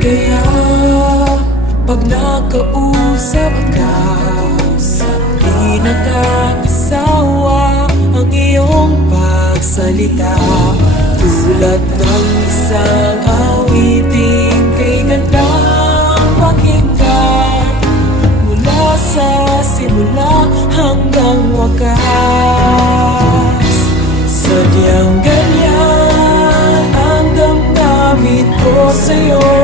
Kaya pag nakausap ka, di nakakasawa ang iyong pagsalita. Tulad ng isang awiting kay gandang pakinggan, mula sa simula hanggang wakas. Sadyang ganyan ang damdamin ko sa'yo.